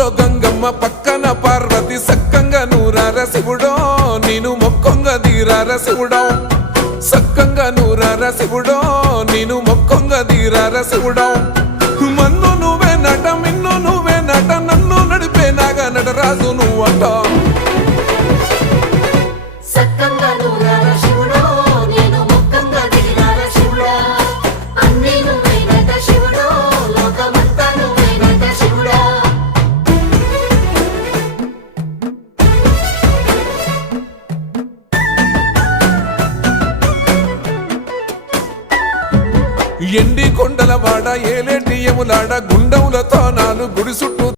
ఊళ్ళో గంగమ్మ పక్కన పార్వతి సక్కంగా నూరార శివుడో నేను మొక్కొంగ దీరార శివుడో సక్కంగా నూరార శివుడో నేను మొక్కొంగ దీరార శివుడో మన్ను నువ్వే నట మిన్ను నువ్వే నట నన్ను నడిపే నాగా నటరాజు నువ్వట ఎండి కొండల వాడ ఏలేటి యములాడ గుండములతో నాలు గుడి చుట్టూ